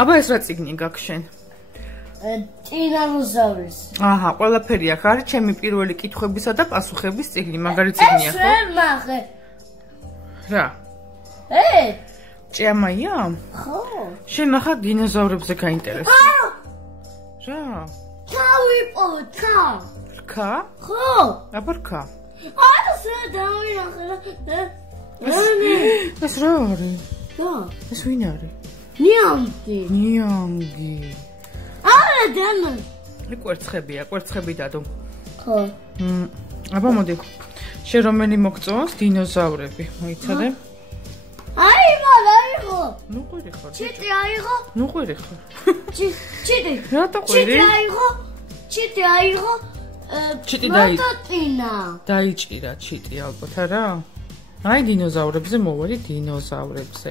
აბა ეს რა წიგნი გაქვს შენ? ტირანოზავრის. აჰა, ყველაფერი აქ არის, ჩემი პირველი კითხვებისა და პასუხების წიგნი, მაგარი წიგნია, ხო? ეს მაღე. რა? ჭიამაია? ხო. შენ ახლა დინოზავრებზე გაინტერესდა? რა? თავიპოვე, თავ. რქა? ხო. აბა რქა. ეს დავინახე. ეს რა არის? რა? ეს ვინ არის? ნიანგი. არა დანა. კვერცხებია, კვერცხები დადო. ხო. აბა მოდი. შენ რომელი მოგწონს დინოზავრები? მოიცადე? აი მალა. ნუ ყვირი ხარ. ჩიტი აიღო? ნუ ყვირი ხარ. ჩიტი. რატო ყვირი? ჩიტი აიღო. ჩიტი დაიჭირა. დაიჭირა ჩიტი ალბათ არა? აი დინოზავრებზე მოვედი დინოზავრებზე.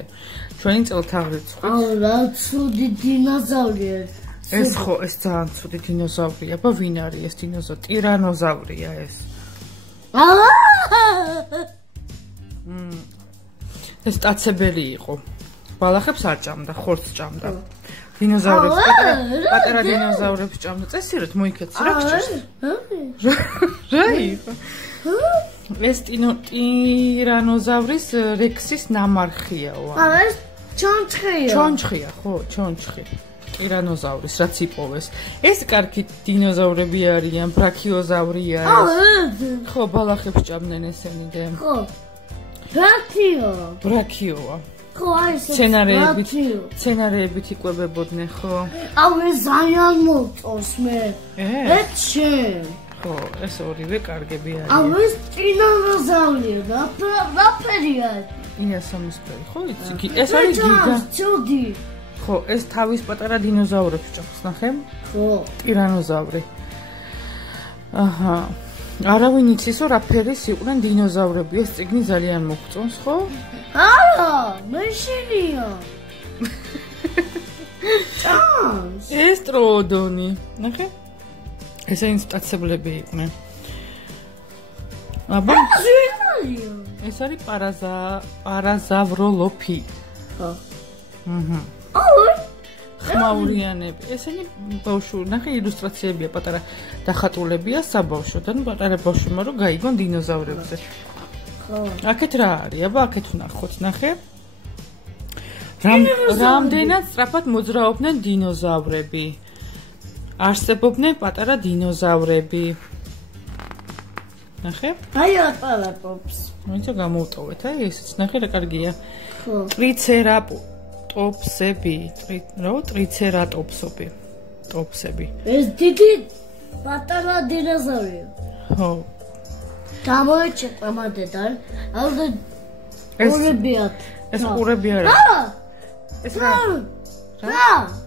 ჩვენი წელთაღრიცხვი. აუ რა ცუდი დინოზავრია. ეს ხო, ეს ძალიან ცუდი დინოზავრია. აბა ვინ არის ეს დინოზავრი? ტირანოზავრია ეს. ეს სტაცებელი იყო. ბალახებს არ ჭამდა, ხორცს ჭამდა. დინოზავრებს, პატარა დინოზავრებს ჭამდა. წესირეთ, მოიქეცი რა გჭირს? რა იყო? ეს ტირანოზავრის რექსის ნამარხიაო. ეს ჩონჩხია. ჩონჩხია, ხო, ჩონჩხი. ტირანოზავრის რაც იპოვეს. ეს კარგი დინოზავრები არიან, ბრაქიოზავრია. ხო, ბალახებს ჭამდნენ ესენი და. ხო. ბრაქიოა. ხო, აი ეს სცენარეებით იკვებებოდნენ, ხო? აუ ეს ძალიან მოწონს მე. ეს შენ. ხო, ეს ორივე კარგები არიან. აუ ეს ტირანოზავრია, რაფერია? ინასამისფერი, ხო იცი? ეს არის გიგა. ცუდი. ხო, ეს თავის პატარა დინოზავრებს ჭამს, ნახე? ხო. ტირანოზავრი. აჰა. არავინ იცის, რა ფერის იყვნენ დინოზავრები. ეს წიგნი ძალიან მოგწონს, ხო? არა, მე შენია. ჭამს. ეს ტროოდონი, ნახე? ესენი სტაცებლები იყვნენ. აბა, ეს არის პარაზავროლოფი. ხო. ხმაურიანები. ესენი ბავშვი, ნახე ილუსტრაციებია, პატარა დახატულებია საბავშვოდან, პატარა ბავშვმა რომ გაიგონ დინოზავრებზე. ხო. აქეთ რა არის? აბა აქეთ ვნახოთ, ნახე? რამდენად სწრაფად მოძრაობდნენ დინოზავრები? არსებობდნენ პატარა დინოზავრები. ნახე? აი ატალაპობს. მოიცა გამოვტოვეთ, აი ესეც ნახე რა კარგია. ხო. ტრიცერატოპსები, ტრიცერატოპსები. ტოპსები. ეს დიდი პატარა დინოზავრია. ხო. გამოიჭრა მადედან. აუ ყურებია. ეს ყურები არა. ეს რა?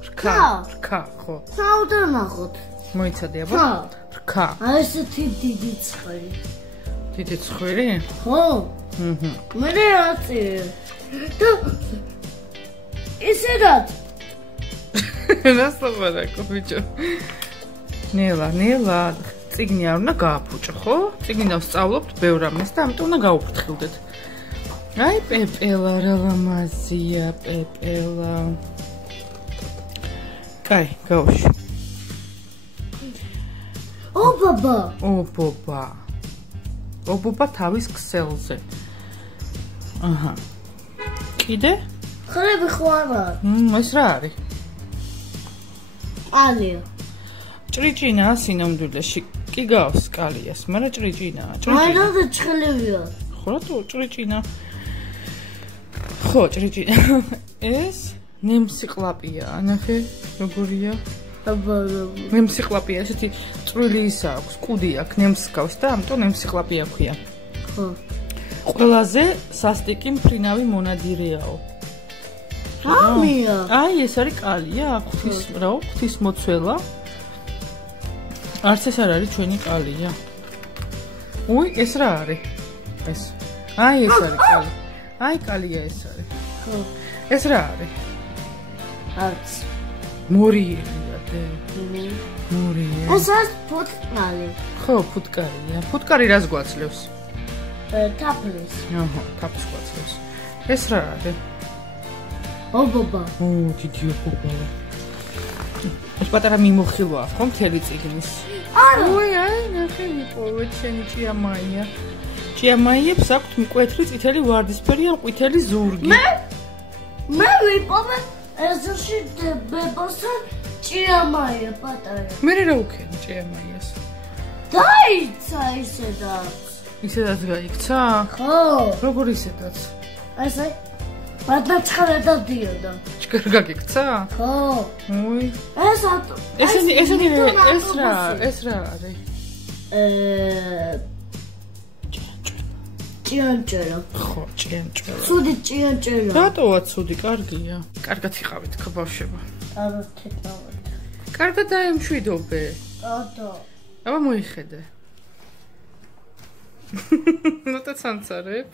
რქა, ხო. საუდარ ნახოთ. მოიცადე აბა? რქა. აი ესეთი დიდი ცხვირი. დიდი ცხვირი? ხო. მე რაცი. ისედაც. რასტოვარაკო ბიჭო. ნელა, წიგნი არ უნდა გააფუჭო, ხო? წიგნიდან ვსწავლობთ ბევრ ამას და ამიტომ უნდა გაუფრთხილდეთ. აი პეპელა რა ლამაზია, პეპელა. კაი, გავუშვი. ობობა თავის ქსელზე. აჰა. კიდე? ხრები ხო არა? ეს რა არის? კალია. ჭრიჭინა სინამდვილეში კი გავს კალიას, მაგრამ ჭრიჭინაა. აი რა ჭრიჭინია. ხო, რატო ჭრიჭინა? ხო, ჭრიჭინა. ეს ნემსიკლაპია, ნახე, როგორია? ნემსიკლაპია, ესეთი წვრილი ისა აქვს, კუდი აქვს, ნემს გავს და ამიტომ ნემსიკლაპია ქვია. ხო. ყველაზე სასტიკი მფრინავი მონადირეაო. ამია. აი, ეს არის კალია, ღვთისმოცველა. არც ეს არ არის ჩვენი კალია. უი, ეს რა არის? ეს. აი, ეს არის კალია. აი, კალია ეს არის. ხო. ეს რა არის? არც. მორიელია და. მორიელი. ეს არის ფუტკარი. ხო, ფუტკარია. ფუტკარი რას გვაძლევს? თაფლს. აჰა, თაფლს გვაძლევს. ეს რა არის? ობობა. დიდი ობობა. ეს პატარა მიმოხილვაა, ხო, მთელი წიგნის? არა. აი, ნახე, მიპოვეთ შენი ჭიამაია. ჭიამაიებს აქვთ მკვეთრი წითელი ვარდისფერი ან ყვითელი ზურგი. მე ვიპოვე ეზოში ბებოსა ჭიამაია პატარა. მე რა უქენი ჭიამაიას? დაიცა ისედაც. ისედაც გაიქცა? ხო. როგორ ისედაც? ესე პატაცხადა დადიოდა. ჭკარ გაგიქცა? ხო. ოი. ესენი ეს რა არის? ჭიანჭერა. ხო, ჭიანჭერა. ცუდი ჭიანჭერა. რატოა ცუდი? კარგია. კარგად იყავით, ხო ბავშვებო. კარგად დაემშვიდობე. ატო. აბა მოიხედე. ნუ და ცანცარებ.